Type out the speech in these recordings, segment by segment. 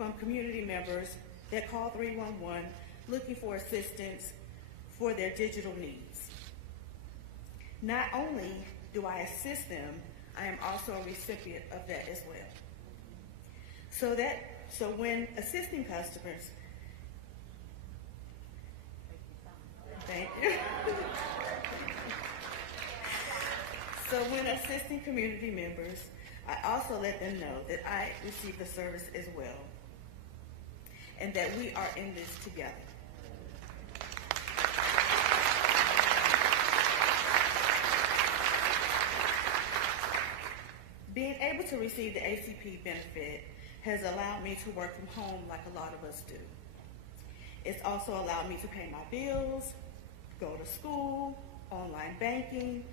from community members that call 311 looking for assistance for their digital needs. Not only do I assist them, I am also a recipient of that as well. So when assisting customers, thank you. So when assisting community members, I also let them know that I receive the service as well, and that we are in this together. Being able to receive the ACP benefit has allowed me to work from home like a lot of us do. It's also allowed me to pay my bills, go to school, online banking,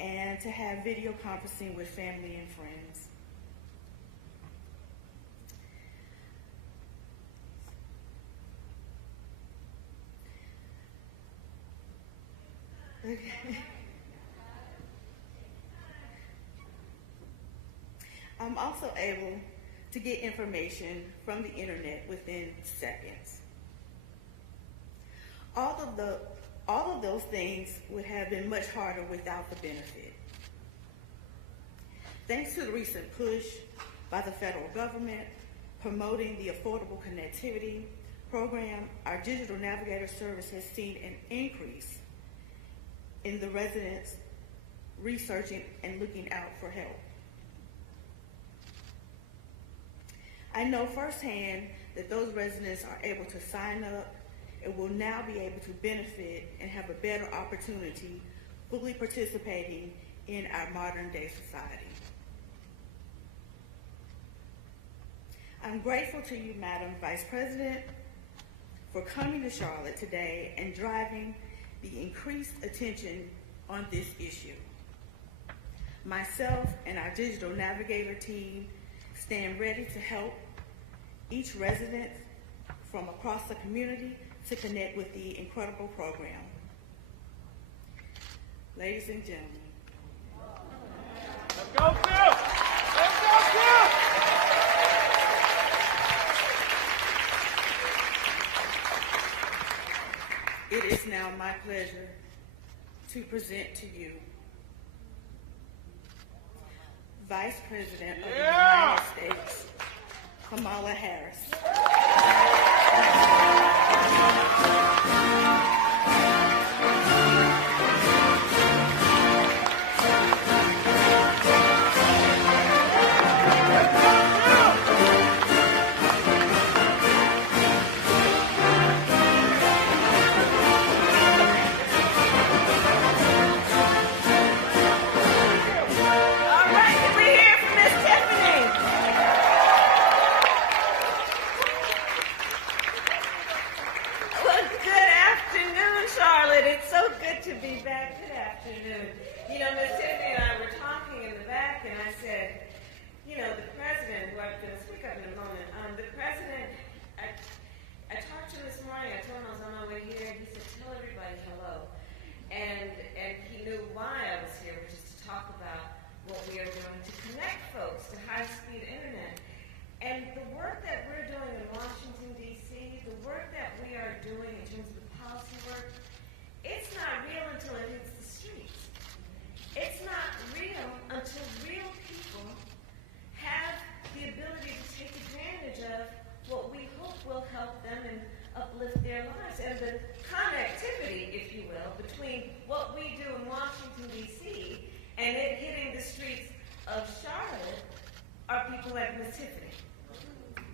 and to have video conferencing with family and friends. Okay. I'm also able to get information from the internet within seconds. All of those things would have been much harder without the benefit. Thanks to the recent push by the federal government promoting the Affordable Connectivity Program, our Digital Navigator service has seen an increase in the residents researching and looking out for help. I know firsthand that those residents are able to sign up and will now be able to benefit and have a better opportunity fully participating in our modern day society. I'm grateful to you, Madam Vice President, for coming to Charlotte today and driving the increased attention on this issue. Myself and our Digital Navigator team stand ready to help each resident from across the community to connect with the incredible program. Ladies and gentlemen. Let's go, Phil! Let's go, Phil! It is now my pleasure to present to you Vice President of the United States, Kamala Harris.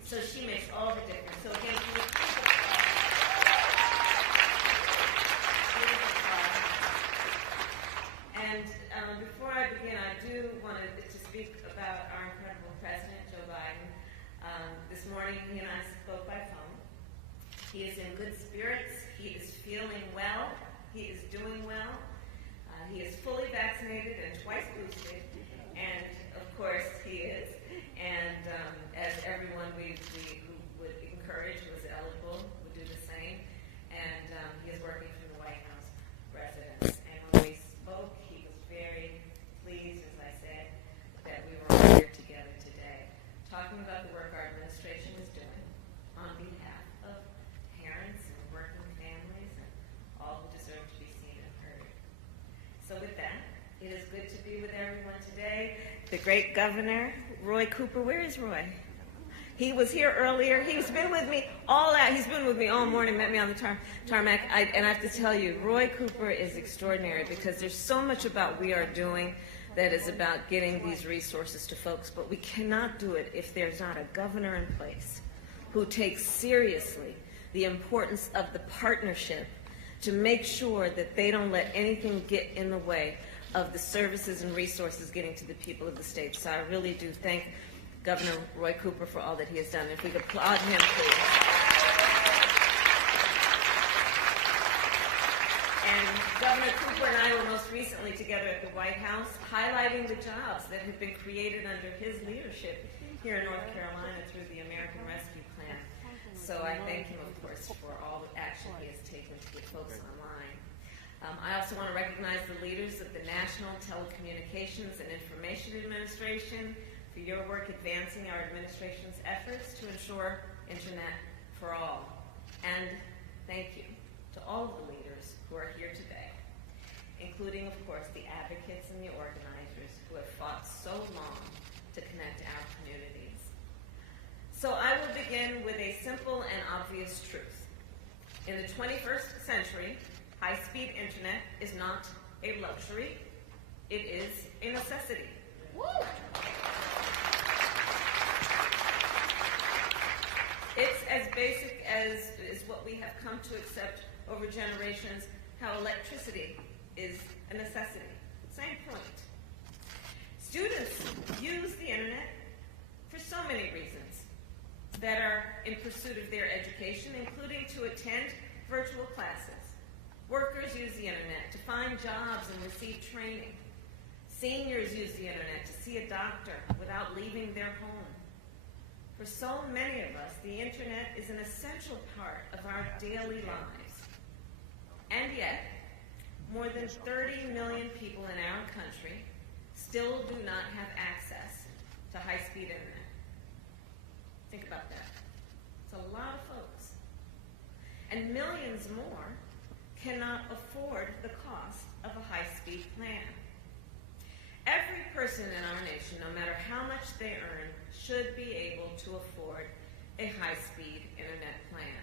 So she makes all the difference. So again, and before I begin, I do want to speak about our incredible president, Joe Biden. This morning, he and I spoke by phone. He is in good spirits. He is feeling well. He is doing well. He is fully vaccinated and twice boosted, and of course he is. And as everyone who would encourage who was eligible would do the same. And he is working through the White House residence. And when we spoke, he was very pleased, as I said, that we were all here together today, talking about the work our administration is doing, great governor, Roy Cooper. Where is Roy? He was here earlier. He's been with me all out. He's been with me all morning, met me on the tarmac. And I have to tell you, Roy Cooper is extraordinary because there's so much about we are doing that is about getting these resources to folks. But we cannot do it if there's not a governor in place who takes seriously the importance of the partnership to make sure that they don't let anything get in the way of the services and resources getting to the people of the state. So I really do thank Governor Roy Cooper for all that he has done. If we could applaud him, please. And Governor Cooper and I were most recently together at the White House, highlighting the jobs that have been created under his leadership here in North Carolina through the American Rescue Plan. So I thank him, of course, for all the action he has taken to get folks online. I also want to recognize the leaders of the National Telecommunications and Information Administration for your work advancing our administration's efforts to ensure Internet for all. And thank you to all of the leaders who are here today, including, of course, the advocates and the organizers who have fought so long to connect our communities. So I will begin with a simple and obvious truth. In the 21st century, high-speed Internet is not a luxury, it is a necessity. Woo! It's as basic as what we have come to accept over generations, how electricity is a necessity. Same point. Students use the Internet for so many reasons that are in pursuit of their education, including to attend virtual classes. Workers use the Internet to find jobs and receive training. Seniors use the Internet to see a doctor without leaving their home. For so many of us, the Internet is an essential part of our daily lives. And yet, more than 30 million people in our country still do not have access to high-speed Internet. Think about that. It's a lot of folks. And millions more cannot afford the cost of a high-speed plan. Every person in our nation, no matter how much they earn, should be able to afford a high-speed Internet plan.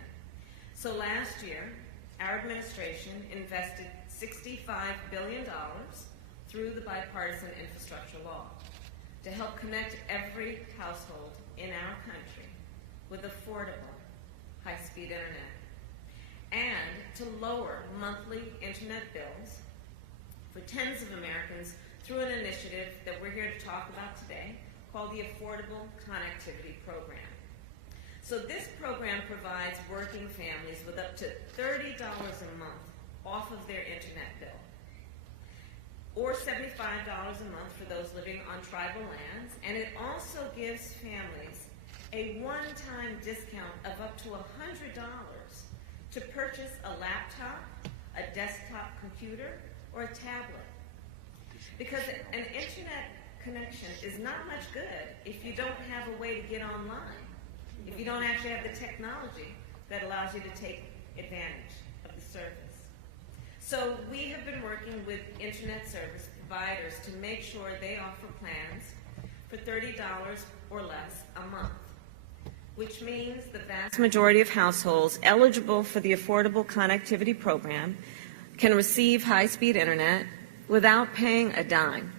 So last year, our administration invested $65 billion through the bipartisan infrastructure law to help connect every household in our country with affordable high-speed Internet, and to lower monthly Internet bills for tens of Americans through an initiative that we're here to talk about today called the Affordable Connectivity Program. So this program provides working families with up to $30 a month off of their Internet bill, or $75 a month for those living on tribal lands, and it also gives families a one-time discount of up to $100 to purchase a laptop, a desktop computer, or a tablet. Because an Internet connection is not much good if you don't have a way to get online, if you don't actually have the technology that allows you to take advantage of the service. So we have been working with Internet service providers to make sure they offer plans for $30 or less a month, which means the vast majority of households eligible for the Affordable Connectivity Program can receive high-speed Internet without paying a dime.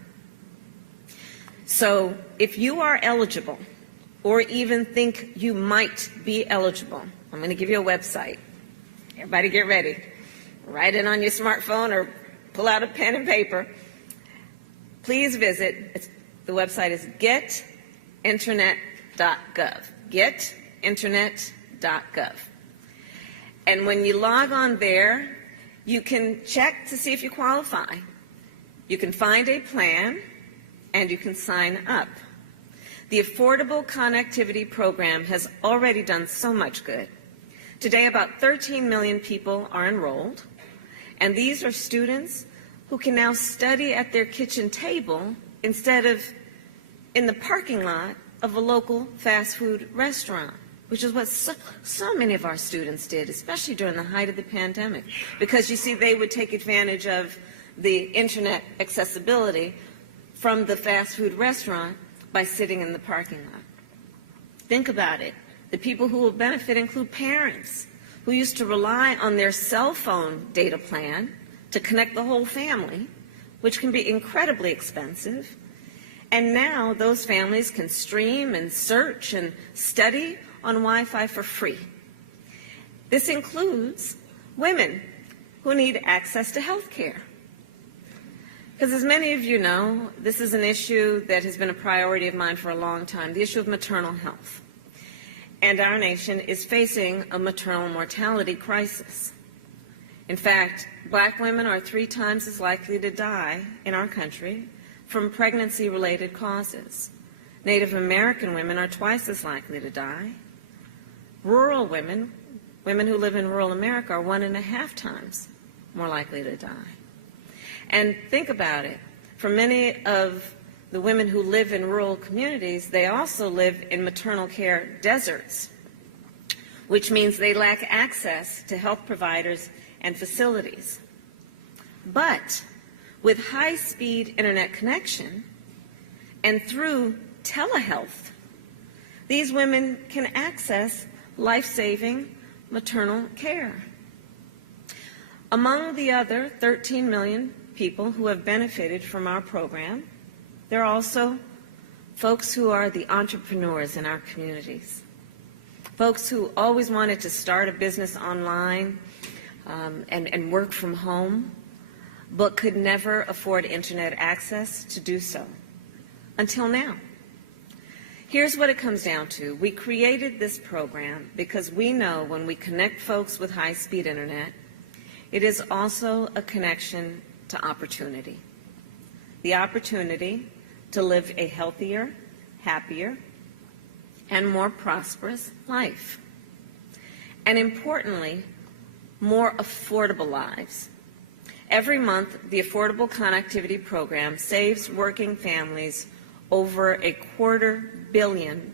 So if you are eligible, or even think you might be eligible, I'm going to give you a website. Everybody get ready. Write it on your smartphone or pull out a pen and paper. Please visit, the website is getinternet.gov. Getinternet.gov. And when you log on there, you can check to see if you qualify. You can find a plan, and you can sign up. The Affordable Connectivity Program has already done so much good. Today, about 13 million people are enrolled, and these are students who can now study at their kitchen table instead of in the parking lot of a local fast food restaurant, which is what so many of our students did, especially during the height of the pandemic, because you see, they would take advantage of the Internet accessibility from the fast food restaurant by sitting in the parking lot. Think about it. The people who will benefit include parents who used to rely on their cell phone data plan to connect the whole family, which can be incredibly expensive. And now those families can stream and search and study on Wi-Fi for free. This includes women who need access to health care. Because as many of you know, this is an issue that has been a priority of mine for a long time, the issue of maternal health. And our nation is facing a maternal mortality crisis. In fact, black women are 3 times as likely to die in our country from pregnancy-related causes. Native American women are twice as likely to die. Rural women, women who live in rural America, are 1.5 times more likely to die. And think about it. For many of the women who live in rural communities, they also live in maternal care deserts, which means they lack access to health providers and facilities. But with high-speed internet connection and through telehealth, these women can access life-saving maternal care. Among the other 13 million people who have benefited from our program, there are also folks who are the entrepreneurs in our communities, folks who always wanted to start a business online and work from home, but could never afford internet access to do so, until now. Here's what it comes down to. We created this program because we know when we connect folks with high-speed internet, it is also a connection to opportunity. The opportunity to live a healthier, happier, and more prosperous life. And importantly, more affordable lives. Every month, the Affordable Connectivity Program saves working families over $250 million.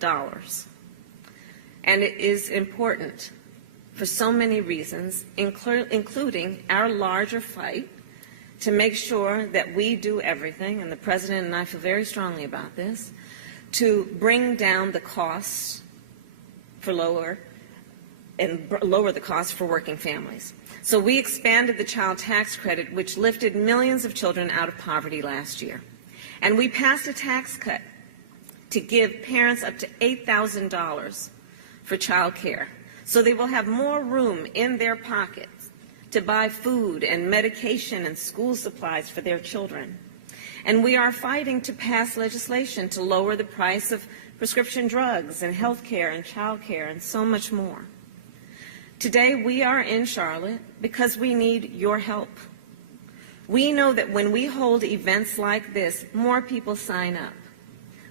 And it is important for so many reasons, including our larger fight to make sure that we do everything, and the President and I feel very strongly about this, to bring down the costs for lower the costs for working families. So we expanded the child tax credit, which lifted millions of children out of poverty last year. And we passed a tax cut to give parents up to $8,000 for child care, so they will have more room in their pockets to buy food and medication and school supplies for their children. And we are fighting to pass legislation to lower the price of prescription drugs and health care and child care and so much more. Today we are in Charlotte because we need your help. We know that when we hold events like this, more people sign up.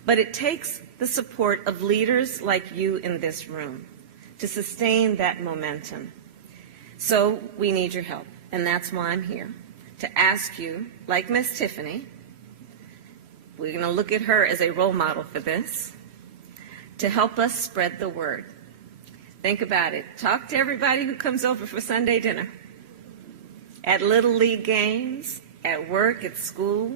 But it takes the support of leaders like you in this room to sustain that momentum. So we need your help, and that's why I'm here, to ask you, like Miss Tiffany, we're going to look at her as a role model for this, to help us spread the word. Think about it. Talk to everybody who comes over for Sunday dinner, at Little League games, at work, at school,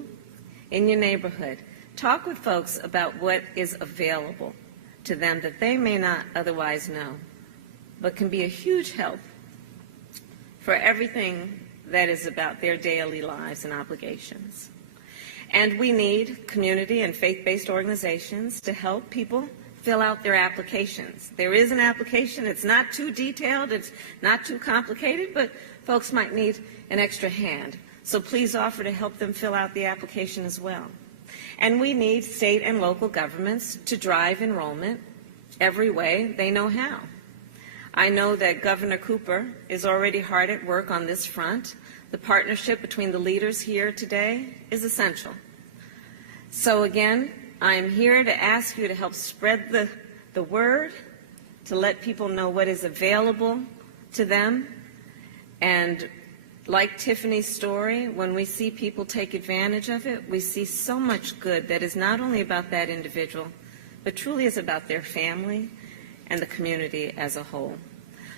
in your neighborhood. Talk with folks about what is available to them that they may not otherwise know, but can be a huge help for everything that is about their daily lives and obligations. And we need community and faith-based organizations to help people fill out their applications. There is an application. It's not too detailed. It's not too complicated, but folks might need an extra hand. So please offer to help them fill out the application as well. And we need state and local governments to drive enrollment every way they know how. I know that Governor Cooper is already hard at work on this front. The partnership between the leaders here today is essential. So again, I'm here to ask you to help spread the word, to let people know what is available to them. And like Tiffany's story, when we see people take advantage of it, we see so much good that is not only about that individual, but truly is about their family and the community as a whole.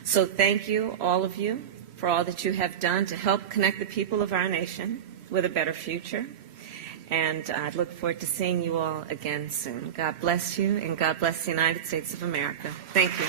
So thank you, all of you, for all that you have done to help connect the people of our nation with a better future. And I look forward to seeing you all again soon. God bless you, and God bless the United States of America. Thank you.